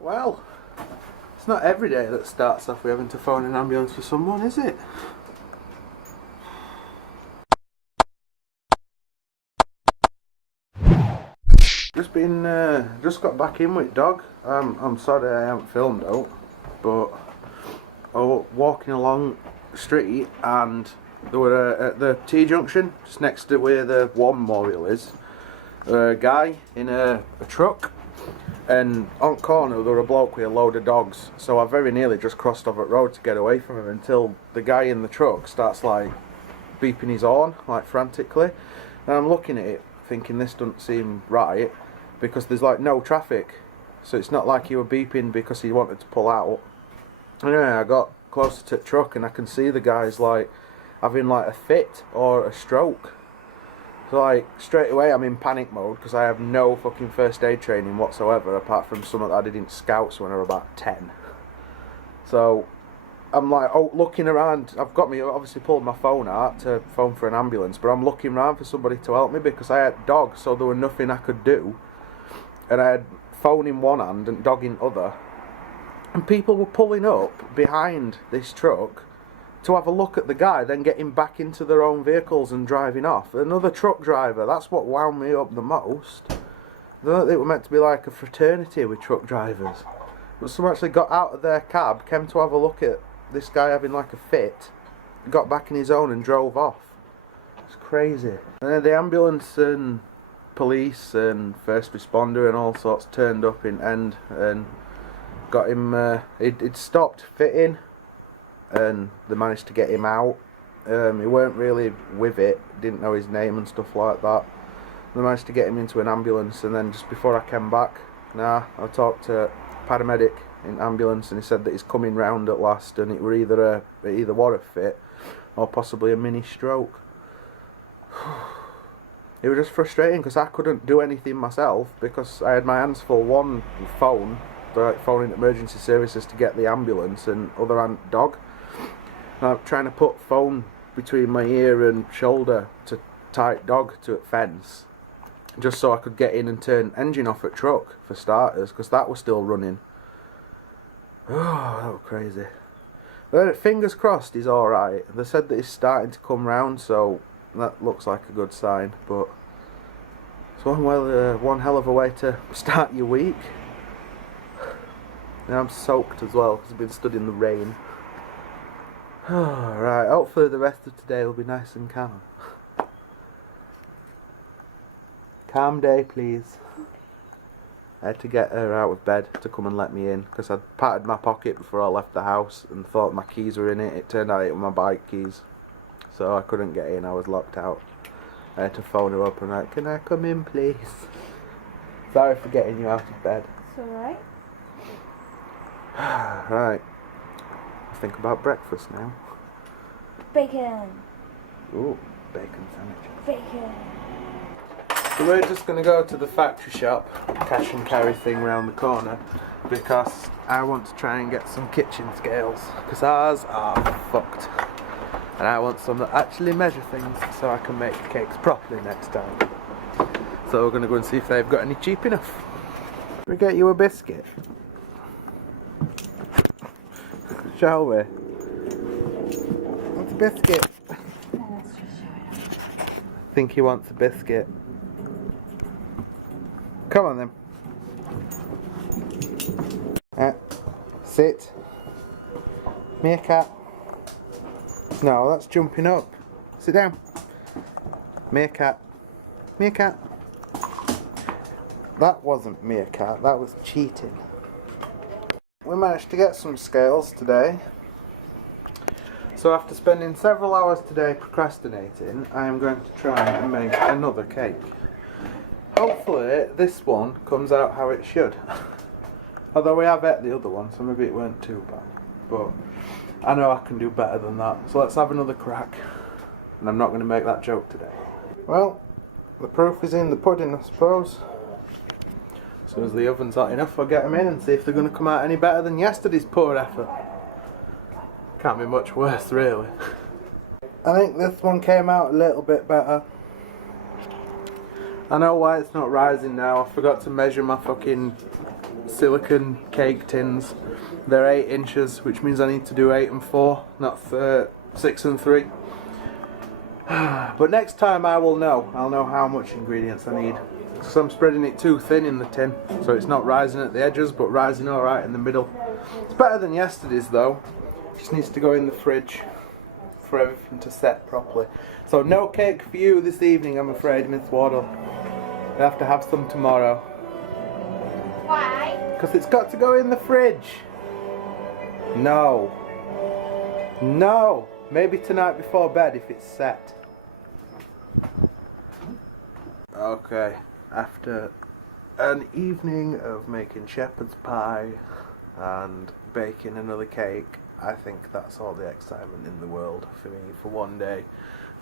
Well, it's not every day that starts off with having to phone an ambulance for someone, is it? Just got back in with dog. I'm sorry I haven't filmed out, but I was walking along the street and there were at the T-junction, just next to where the War Memorial is, a guy in a truck, and on the corner there were a bloke with a load of dogs, so I very nearly just crossed over the road to get away from him until the guy in the truck starts like beeping his horn like frantically, and I'm looking at it thinking this doesn't seem right because there's like no traffic, so it's not like he were beeping because he wanted to pull out. Anyway, I got closer to the truck and I can see the guy's like having like a fit or a stroke. So like straight away I'm in panic mode because I have no fucking first aid training whatsoever apart from something that I did in Scouts when I was about 10. So I'm like, oh, looking around. I've got me obviously pulled my phone out to phone for an ambulance, but I'm looking around for somebody to help me because I had dogs, so there was nothing I could do. And I had phone in one hand and dog in other. And people were pulling up behind this truck to have a look at the guy, then getting back into their own vehicles and driving off. Another truck driver, that's what wound me up the most. They were meant to be like a fraternity with truck drivers. But someone actually got out of their cab, came to have a look at this guy having like a fit, got back in his own and drove off. It's crazy. And then the ambulance and police and first responder and all sorts turned up in end and got him, he'd stopped fitting and they managed to get him out. He weren't really with it, didn't know his name and stuff like that. They managed to get him into an ambulance, and then just before I came back, I talked to a paramedic in ambulance and he said that he's coming round at last, and it were either were a fit or possibly a mini stroke. It was just frustrating because I couldn't do anything myself because I had my hands full, one phone, like phoning emergency services to get the ambulance, and other hand dog. And I'm trying to put phone between my ear and shoulder to tie dog to a fence, just so I could get in and turn engine off at truck for starters, because that was still running. Oh, that was crazy. But fingers crossed he's alright. They said that he's starting to come round, so that looks like a good sign. But it's one hell of a way to start your week. Now I'm soaked as well because I've been stood in the rain. Right, hopefully the rest of today will be nice and calm. Calm day, please. I had to get her out of bed to come and let me in because I'd patted my pocket before I left the house and thought my keys were in it. It turned out it were my bike keys, so I couldn't get in. I was locked out. I had to phone her up and like, can I come in, please? Sorry for getting you out of bed. It's alright. Right. Let's think about breakfast now. Bacon. Ooh, bacon sandwich. Bacon. So we're just going to go to the factory shop, cash and carry thing round the corner, because I want to try and get some kitchen scales, because ours are fucked. And I want some that actually measure things so I can make cakes properly next time. So we're going to go and see if they've got any cheap enough. We get you a biscuit? Shall we? What's a biscuit? Let's just show it. I think he wants a biscuit. Come on then. Sit. Meerkat. No, that's jumping up. Sit down. Meerkat. Meerkat. That wasn't meerkat, that was cheating. We managed to get some scales today. So after spending several hours today procrastinating, I am going to try and make another cake. Hopefully this one comes out how it should. Although we have ate the other one, so maybe it weren't too bad. But I know I can do better than that. So let's have another crack. And I'm not going to make that joke today. Well, the proof is in the pudding, I suppose. As soon as the oven's hot enough, I'll get them in and see if they're going to come out any better than yesterday's poor effort. Can't be much worse, really. I think this one came out a little bit better. I know why it's not rising now. I forgot to measure my fucking silicone cake tins. They're 8 inches, which means I need to do 8 and 4, not 6 and 3. But next time I will know. I'll know how much ingredients I need. Because I'm spreading it too thin in the tin, so it's not rising at the edges, but rising alright in the middle. It's better than yesterday's though. Just needs to go in the fridge for everything to set properly. So no cake for you this evening, I'm afraid, Miss Wardle. You'll have to have some tomorrow. Why? Because it's got to go in the fridge. No. No. Maybe tonight before bed if it's set. Okay. After an evening of making shepherd's pie and baking another cake, I think that's all the excitement in the world for me for one day.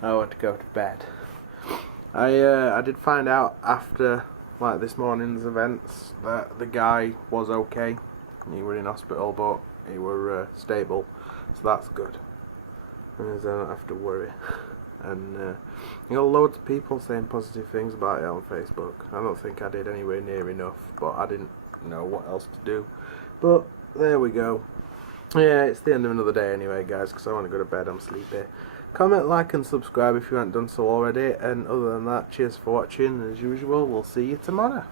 I want to go to bed. I did find out after like this morning's events that the guy was okay. He were in hospital, but he were stable, so that's good. And I don't have to worry. And you know, loads of people saying positive things about it on Facebook. I don't think I did anywhere near enough, but I didn't know what else to do. But there we go. Yeah, it's the end of another day anyway, guys, because I want to go to bed. I'm sleepy. Comment, like and subscribe if you haven't done so already. And other than that, cheers for watching. As usual, we'll see you tomorrow.